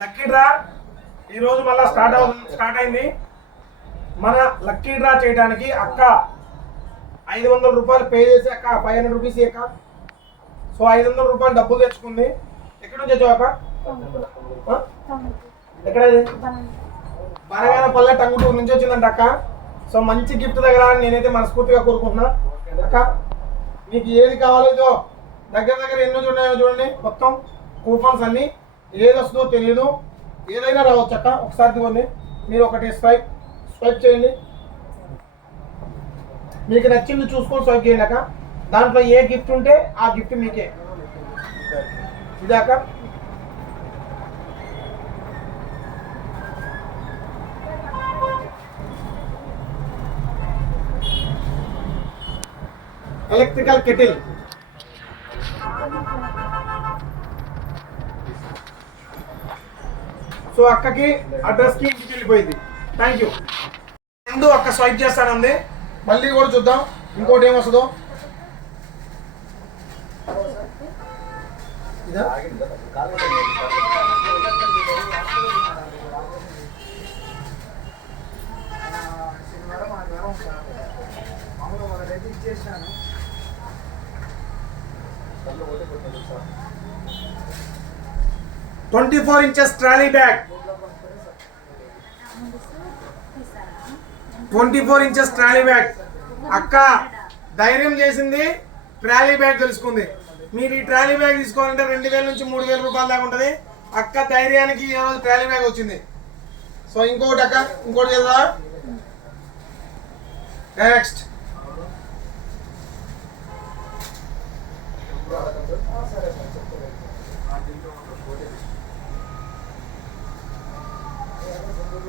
Lucky draw ఈరోజు మళ్ళీ start అయింది. మన లక్కీ డ్రా చేయడానికి అక్క 500 రూపాయలు పే చేసి అక్క 500 రూపీస్ అక్క. సో 500 రూపాయలు డబ్బులు తెచ్చుకుంది. ఎక్కడ నుంచి వచ్చావు అక్క? ఎక్కడ? బనగానపల్లె టంగుటూరు నుంచి వచ్చిందంట అక్క. సో మంచి గిఫ్ట్ దగ్గర నేనైతే మనస్ఫూర్తిగా కోరుకుంటున్నా. అక్క మీకు ఏది కావాలో ఇదో దగ్గర ఎన్నో ఉన్నాయో చూడండి. మొత్తం కూపన్స్ అన్నీ ఏది వస్తుందో తెలియదు, ఏదైనా రావచ్చు అక్క. ఒకసారి ఇవ్వండి, మీరు ఒకటి స్వైప్ చేయండి. మీకు నచ్చింది చూసుకొని స్వైప్ చేయండి అక్క. దాంట్లో ఏ గిఫ్ట్ ఉంటే ఆ గిఫ్ట్ మీకే. ఇదే అక్క. Electrical kettle. సో అక్కకి అడ్రస్కి ఇంటికి వెళ్ళిపోయింది. Thank you. ముందు అక్క స్వైప్ చేస్తానంది, మళ్ళీ కూడా చూద్దాం ఇంకోటి ఏమొస్తుందో. "24 inches trolley bag." 24 inches trolley bag. అక్క ధైర్యం చేసింది, ట్రాలీ బ్యాగ్ తెలుసుకుంది. మీరు ఈ ట్రాలీ బ్యాగ్ తీసుకోవాలంటే 2000 నుంచి 3000 రూపాయల దాకా ఉంటుంది. అక్క ధైర్యానికి ఈరోజు ట్రాలీ బ్యాగ్ వచ్చింది. సో ఇంకోటి అక్క, ఇంకోటి చేద్దా. Next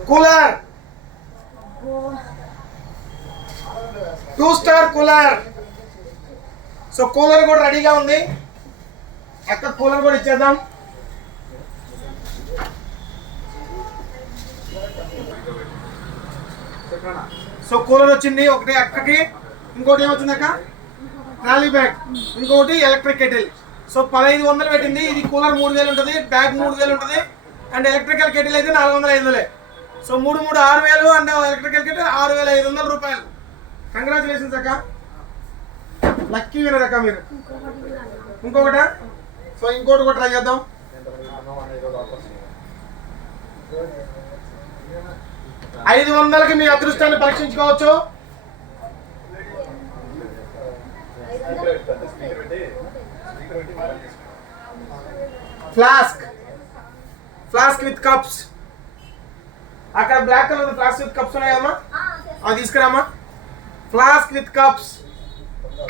cooler. 2 star cooler. So cooler కూడా రెడీగా ఉంది అక్క. కూలర్ కూడా ఇచ్చేద్దాం. సో కూలర్ వచ్చింది ఒకటి అక్కకి. ఇంకోటి ఏమొచ్చింది అక్క? Trolley bag. ఇంకోటి ఎలక్ట్రిక్ కెటిల్. సో 1500 పెట్టింది. ఇది కూలర్ 3000 ఉంటుంది, బ్యాగ్ 3000 ఉంటుంది, అండ్ ఎలక్ట్రికల్ కెటిల్ అయితే 400-500. సో 6000 అండ్ ఎలక్ట్రికల్ కెటిల్ 6500 రూపాయలు. కంగ్రాచులేషన్స్ అక్క, లక్కీ వినర్ అక్క మీరు. ఇంకొకట. సో ఇంకోటి కూడా ట్రై చేద్దాం. $500కి మీ అదృష్టాన్ని పరీక్షించుకోవచ్చు. Flask with cups. అక్కడ black colour flask with cups ఉన్నాయమ్మా, అది తీసుకురామా. Flask with cups.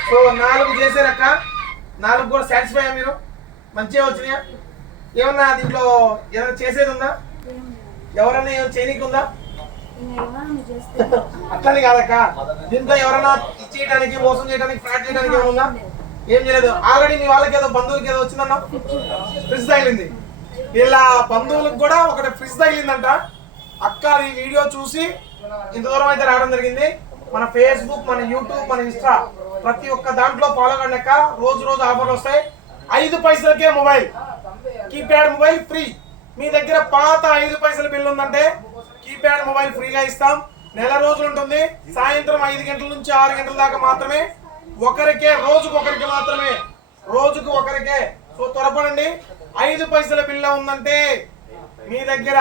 సో 4 చేశారక్క. 4 కూడా సాటిస్ఫై అయ్యా మీరు? మంచిగా వచ్చినాయా? ఏమన్నా దీంట్లో ఏదైనా చేసేది ఉందా? ఎవరన్నా ఏమైనా చేయనీకి ఉందా? అట్లని కాదక్క, దీంట్లో ఎవరైనా ఇచ్చేయడానికి, మోసం చేయడానికి, ఫ్రాడ్ చేయడానికి ఏమైనా ఉందా? ఏం చేయలేదు. ఆల్రెడీ మీ వాళ్ళకి ఏదో బంధువులకి ఏదో వచ్చిందన్నా, ఫ్రిడ్జ్ తగిలింది. వీళ్ళ బంధువులకు కూడా ఒకటి ఫ్రిడ్జ్ తగిలిందంట. అక్క ఈ వీడియో చూసి ఇంత దూరం అయితే రావడం జరిగింది. మన ఫేస్బుక్, మన యూట్యూబ్, మన ఇన్స్టా ప్రతి ఒక్క దాంట్లో ఫాలో కండి అక్క. రోజు ఆఫర్లు వస్తాయి. 5 పైసలకే మొబైల్, కీప్యాడ్ మొబైల్ ఫ్రీ. మీ దగ్గర పాత 5 పైసల బిల్లు ఉందంటే కీప్యాడ్ మొబైల్ ఫ్రీగా ఇస్తాం. నెల రోజులు ఉంటుంది. సాయంత్రం 5 గంటల నుంచి 6 గంటల దాకా మాత్రమే. ఒకరికే, రోజుకొకరికి మాత్రమే, రోజుకు ఒకరికే. సో త్వరపడండి. 5 పైసల బిల్లు ఉందంటే మీ దగ్గర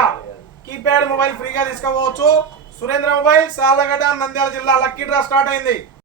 కీప్యాడ్ మొబైల్ ఫ్రీగా తీసుకోవచ్చు. సురేంద్ర మొబైల్, సాలగడ్డ, నంద్యాల జిల్లా. లక్కీ డ్రా స్టార్ట్ అయింది.